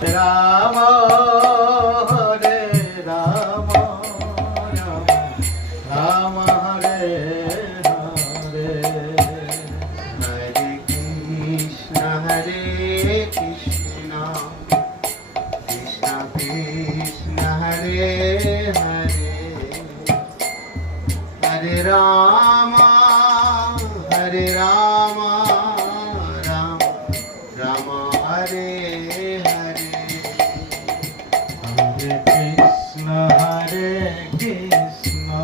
Rama Hare Rama Rama Hare Hare Hare Krishna Krishna Krishna Hare Hare Hare Rama Rama Rama Hare Hare Hare Krishna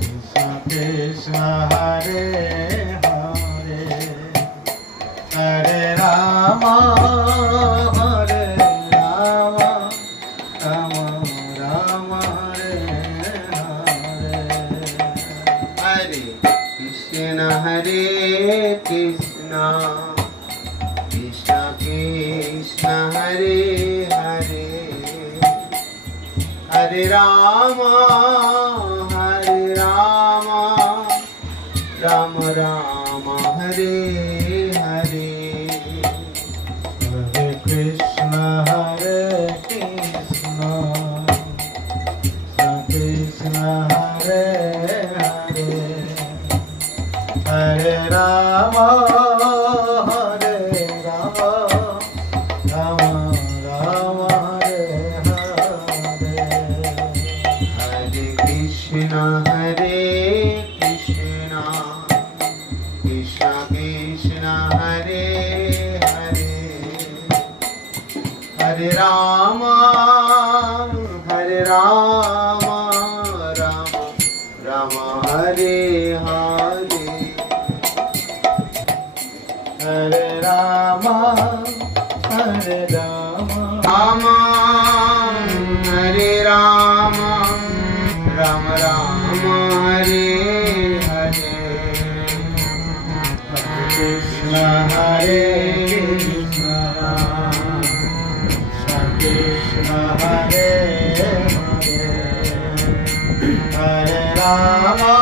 Krishna Krishna Hare Hare Hare Rama Rama Rama Hare Hare Hare Krishna Krishna Krishna Krishna Hare Hare Hare Rama Rama Rama Hare Hare Hare Krishna Krishna Krishna Hare Hare Hare Rama Rama Rama Hare Hare Hare Krishna Krishna Krishna Hare Hare Hare Rama Rama Hare Hare Hare Rama Rama Hare Rama Rama Rama Hare Hare Hare Krishna Krishna Krishna Hare Hare Hare Rama